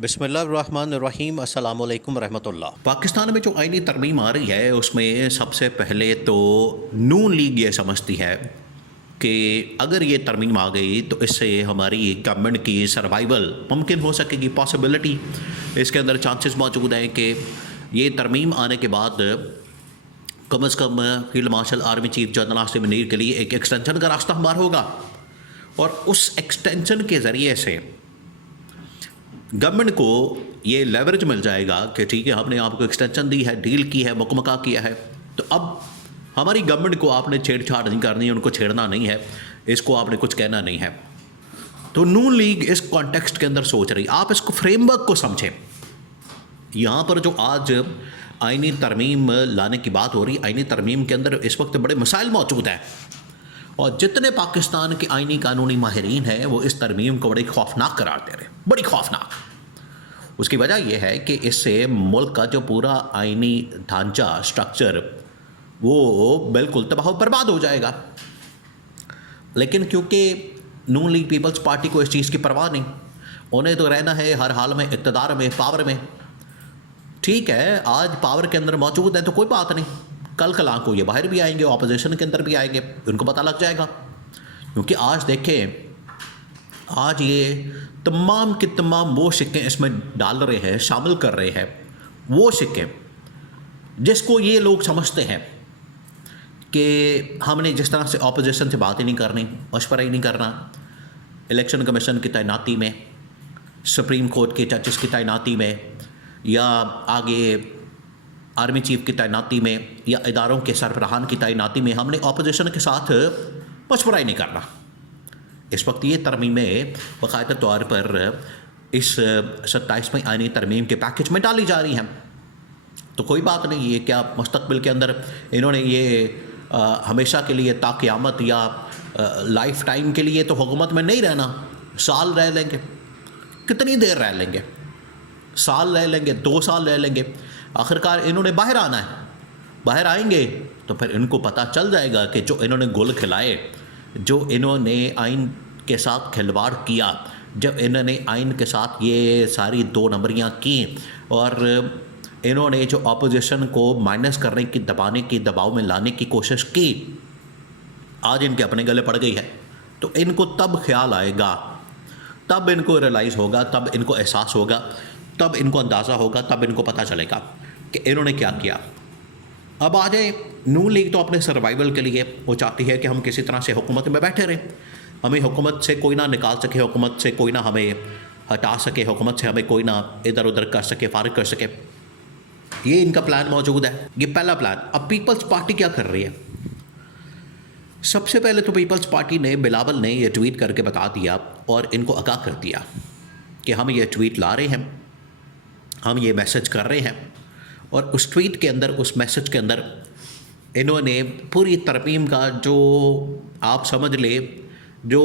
बिस्मिल्लाहिर्रहमानिर्रहीम अस्सलामुअलैकुम रहमतुल्लाह। पाकिस्तान में जो आईनी तरमीम आ रही है उसमें सबसे पहले तो नून लीग ये समझती है कि अगर ये तरमीम आ गई तो इससे हमारी गवर्नमेंट की सर्वाइवल मुमकिन हो सकेगी, पॉसिबिलिटी इसके अंदर चांसेस मौजूद हैं कि ये तरमीम आने के बाद कम अज़ कम field marshal army chief general Asim Munir के लिए एक एक्सटेंशन का रास्ता हमारा होगा और उस एक्सटेंशन के ज़रिए से गवर्नमेंट को ये लेवरेज मिल जाएगा कि ठीक है, हमने आपको एक्सटेंशन दी है, डील की है, मुकमका किया है, तो अब हमारी गवर्नमेंट को आपने छेड़छाड़ नहीं करनी है, उनको छेड़ना नहीं है, इसको आपने कुछ कहना नहीं है। तो नून लीग इस कॉन्टेक्स्ट के अंदर सोच रही, आप इसको फ्रेमवर्क को समझें। यहाँ पर जो आज आईनी तरमीम लाने की बात हो रही, आईनी तरमीम के अंदर इस वक्त बड़े मसाइल मौजूद हैं और जितने पाकिस्तान के आईनी कानूनी माहिरीन हैं वो इस तरमीम को बड़ी खौफनाक करार दे रहे हैं, बड़ी खौफनाक। उसकी वजह यह है कि इससे मुल्क का जो पूरा आईनी ढांचा, स्ट्रक्चर, वो बिल्कुल तबाह बर्बाद हो जाएगा। लेकिन क्योंकि नून लीग पीपल्स पार्टी को इस चीज़ की परवाह नहीं, उन्हें तो रहना है हर हाल में इक़्तिदार में, पावर में। ठीक है, आज पावर के अंदर मौजूद है तो कोई बात नहीं, कल कल को ये बाहर भी आएंगे, ऑपोजिशन के अंदर भी आएंगे, उनको पता लग जाएगा। क्योंकि आज देखें, आज ये तमाम के तमाम वो सिक्के इसमें डाल रहे हैं, शामिल कर रहे हैं, वो सिक्के जिसको ये लोग समझते हैं कि हमने जिस तरह से ऑपोजिशन से बात ही नहीं करनी, मशवरा ही नहीं करना, इलेक्शन कमीशन की तैनाती में, सुप्रीम कोर्ट के जजेस की तैनाती में, या आगे आर्मी चीफ की तैनाती में, या इदारों के सरबराहान की तैनाती में हमने ऑपोजिशन के साथ मशवरा ही नहीं करना। इस वक्त ये तरमीमें बाकायदा तौर पर इस 27वें आईनी तरमीम के पैकेज में डाली जा रही हैं। तो कोई बात नहीं, ये क्या मुस्तकबिल के अंदर इन्होंने ये हमेशा के लिए ताक़यामत या लाइफ टाइम के लिए तो हुकूमत में नहीं रहना, साल रह लेंगे, कितनी देर रह लेंगे, साल रह लेंगे, 2 साल रह लेंगे, आखिरकार इन्होंने बाहर आना है। बाहर आएंगे तो फिर इनको पता चल जाएगा कि जो इन्होंने गुल खिलाए, जो इन्होंने आइन के साथ खिलवाड़ किया, जब इन्होंने आइन के साथ ये सारी 2 नंबरियाँ की और इन्होंने जो अपोजिशन को माइनस करने की, दबाने की, दबाव में लाने की कोशिश की, आज इनके अपने गले पड़ गई है। तो इनको तब ख्याल आएगा, तब इनको रियलाइज़ होगा, तब इनको एहसास होगा, तब इनको अंदाज़ा होगा, तब इनको पता चलेगा कि इन्होंने क्या किया। अब आ जाए, नून लीग तो अपने सर्वाइवल के लिए वो चाहती है कि हम किसी तरह से हुकूमत में बैठे रहें, हमें हुकूमत से कोई ना निकाल सके, हुकूमत से कोई ना हमें हटा सके, हुकूमत से हमें कोई ना इधर उधर कर सके, फारिग कर सके। ये इनका प्लान मौजूद है, ये पहला प्लान। अब पीपल्स पार्टी क्या कर रही है? सबसे पहले तो पीपल्स पार्टी ने, बिलावल ने ये ट्वीट करके बता दिया और इनको आगाह कर दिया कि हम ये ट्वीट ला रहे हैं, हम ये मैसेज कर रहे हैं। और उस ट्वीट के अंदर, उस मैसेज के अंदर इन्होंने पूरी तरमीम का जो आप समझ ले, जो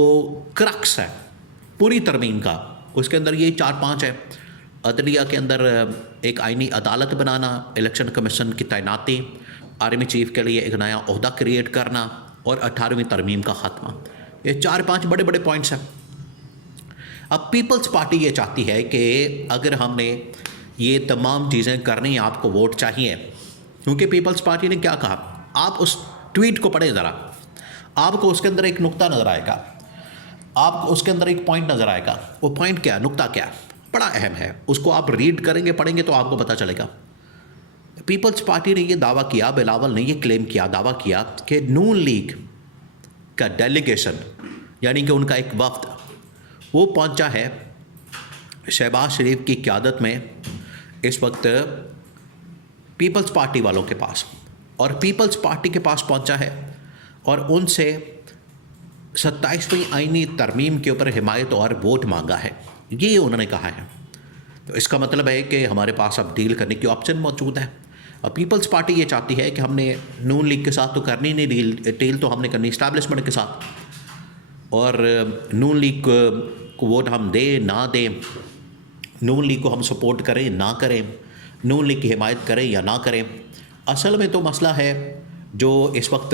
क्रक्स है पूरी तरमीम का, उसके अंदर ये 4-5 है। अदलिया के अंदर एक आईनी अदालत बनाना, इलेक्शन कमीशन की तैनाती, आर्मी चीफ के लिए एक नया ओहदा क्रिएट करना और 18वीं तरमीम का ख़त्मा। ये 4-5 बड़े बड़े पॉइंट्स हैं। अब पीपल्स पार्टी ये चाहती है कि अगर हमने ये तमाम चीज़ें करनी, आपको वोट चाहिए। क्योंकि पीपल्स पार्टी ने क्या कहा, आप उस ट्वीट को पढ़े ज़रा, आपको उसके अंदर एक नुक्ता नज़र आएगा, आपको उसके अंदर एक पॉइंट नज़र आएगा। वो पॉइंट क्या, नुक्ता क्या, बड़ा अहम है, उसको आप रीड करेंगे, पढ़ेंगे तो आपको पता चलेगा। पीपल्स पार्टी ने ये दावा किया, बिलावल ने ये क्लेम किया, दावा किया कि नून लीग का डेलीगेशन, यानी कि उनका एक वफ्द, वो पहुंचा है शहबाज शरीफ की क़यादत में इस वक्त पीपल्स पार्टी वालों के पास, और पीपल्स पार्टी के पास पहुंचा है और उनसे 27वीं आईनी तरमीम के ऊपर हिमायत और वोट मांगा है, ये उन्होंने कहा है। तो इसका मतलब है कि हमारे पास अब डील करने की ऑप्शन मौजूद है। और पीपल्स पार्टी ये चाहती है कि हमने नून लीग के साथ तो करनी नहीं डील तो हमने करनी इस्टेब्लिशमेंट के साथ, और नून लीग को वोट हम दें ना दें, नून लीग को हम सपोर्ट करें ना करें, नून लीग की हिमायत करें या ना करें, असल में तो मसला है जो इस वक्त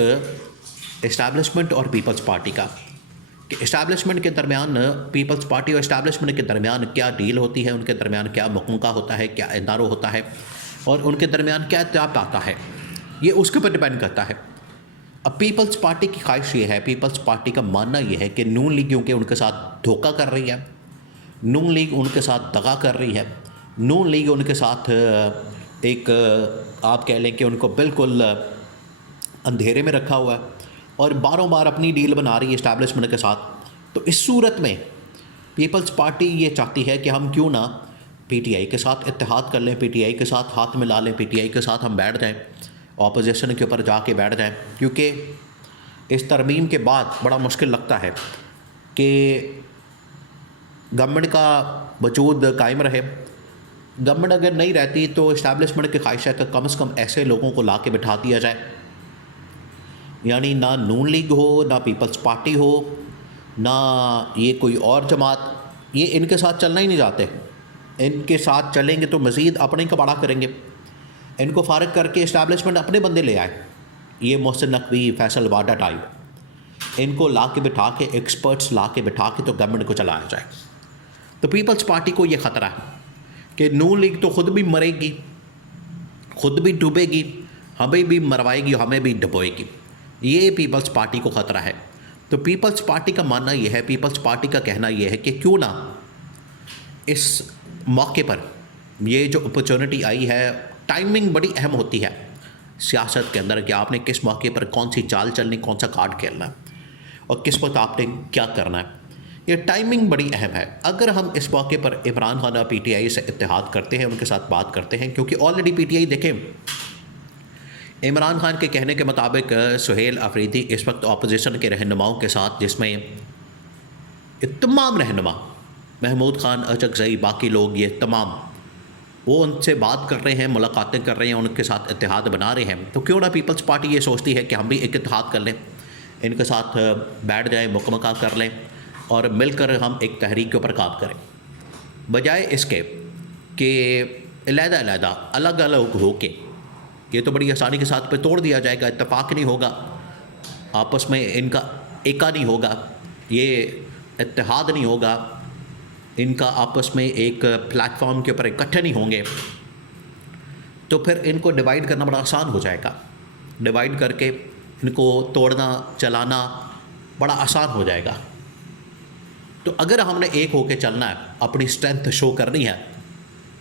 इस्टेब्लिशमेंट और पीपल्स पार्टी का, कि इस्टेब्लिशमेंट के दरमियान, पीपल्स पार्टी और इस्टेब्लिशमेंट के दरमियान क्या डील होती है, उनके दरमियान क्या मुकमका होता है, क्या इदारो होता है और उनके दरमियान क्या इत्तेफाक आता है, ये उसके ऊपर डिपेंड करता है। अब पीपल्स पार्टी की ख्वाहिश ये है, पीपल्स पार्टी का मानना ये है कि नून लीग क्योंकि उनके साथ धोखा कर रही है, नून लीग उनके साथ दगा कर रही है, नून लीग उनके साथ एक आप कह लें कि उनको बिल्कुल अंधेरे में रखा हुआ है और बारों बार अपनी डील बना रही है इस्टेब्लिशमेंट के साथ। तो इस सूरत में पीपल्स पार्टी ये चाहती है कि हम क्यों ना पीटीआई के साथ इत्तेहाद कर लें, पीटीआई के साथ हाथ मिला लें, पीटीआई के साथ हम बैठ जाएं, ऑपोजिशन के ऊपर जाके बैठ जाएं, क्योंकि इस तरमीम के बाद बड़ा मुश्किल लगता है कि गवर्नमेंट का वजूद कायम रहे। गवर्नमेंट अगर नहीं रहती तो इस्टेब्लिशमेंट की ख्वाहिश है कि कम से कम ऐसे लोगों को ला के बिठा दिया जाए, यानी ना नून लीग हो, ना पीपल्स पार्टी हो, ना ये कोई और जमात, ये इनके साथ चलना ही नहीं चाहते। इनके साथ चलेंगे तो मज़ीद अपने कबाड़ा करेंगे। इनको फ़ारिग करके इस्टेब्लिशमेंट अपने बंदे ले आए, ये मोहसिन नकवी, फैसल वाडा टाइप, इनको ला के बिठा के, एक्सपर्ट्स ला के बिठा के तो गवर्नमेंट को चलाया जाए। तो पीपल्स पार्टी को ये ख़तरा है कि नून लीग तो ख़ुद भी मरेगी, ख़ुद भी डूबेगी, हमें भी मरवाएगी, हमें भी डुबोएगी। ये पीपल्स पार्टी को ख़तरा है। तो पीपल्स पार्टी का मानना ये है, पीपल्स पार्टी का कहना ये है कि क्यों ना इस मौके पर ये जो अपॉर्चुनिटी आई है, टाइमिंग बड़ी अहम होती है सियासत के अंदर कि आपने किस मौके पर कौन सी चाल चलनी, कौन सा कार्ड खेलना है और किस वक्त आपने क्या करना है, ये टाइमिंग बड़ी अहम है। अगर हम इस मौके पर इमरान खान और पीटीआई से इत्तेहाद करते हैं, उनके साथ बात करते हैं, क्योंकि ऑलरेडी पीटीआई देखें, इमरान खान के कहने के मुताबिक सुहेल अफरीदी इस वक्त अपोजिशन के रहनुमाओं के साथ, जिसमें तमाम रहनुमा, महमूद खान, अचकज़ई, बाकी लोग, ये तमाम वो उनसे बात कर रहे हैं, मुलाकातें कर रहे हैं, उनके साथ इत्तेहाद बना रहे हैं। तो क्यों ना पीपल्स पार्टी ये सोचती है कि हम भी एक इत्तेहाद कर लें, इनके साथ बैठ जाएं, मुकमका कर लें और मिलकर हम एक तहरीक के ऊपर काम करें, बजाय इसके कि अलग-अलग, अलग-अलग होके ये तो बड़ी आसानी के साथ पे तोड़ दिया जाएगा, इत्तेफाक नहीं होगा, आपस में इनका एका नहीं होगा, ये इत्तेहाद नहीं होगा, इनका आपस में एक प्लेटफॉर्म के ऊपर इकट्ठे नहीं होंगे, तो फिर इनको डिवाइड करना बड़ा आसान हो जाएगा। डिवाइड करके इनको तोड़ना, चलाना बड़ा आसान हो जाएगा। तो अगर हमने एक होकर चलना है, अपनी स्ट्रेंथ शो करनी है,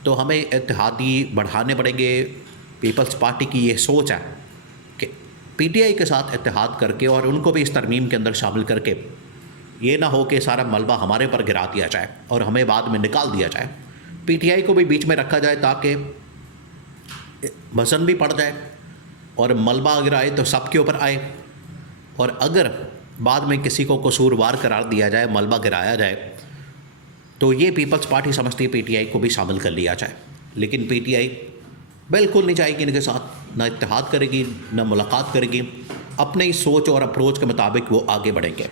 तो हमें इत्तेहादी बढ़ाने पड़ेंगे। पीपल्स पार्टी की ये सोच है कि पीटीआई के साथ इत्तेहाद करके और उनको भी इस तरमीम के अंदर शामिल करके ये ना हो कि सारा मलबा हमारे पर गिरा दिया जाए और हमें बाद में निकाल दिया जाए। पीटीआई को भी बीच में रखा जाए ताकि वज़न भी पड़ जाए और मलबा अगर आए तो सबके ऊपर आए, और अगर बाद में किसी को कसूरवार करार दिया जाए, मलबा गिराया जाए, तो ये पीपल्स पार्टी समझती है पीटीआई को भी शामिल कर लिया जाए। लेकिन पीटीआई बिल्कुल नहीं चाहेगी इनके साथ, ना इत्तेहाद करेगी, ना मुलाकात करेगी, अपनी सोच और अप्रोच के मुताबिक वो आगे बढ़ेंगे।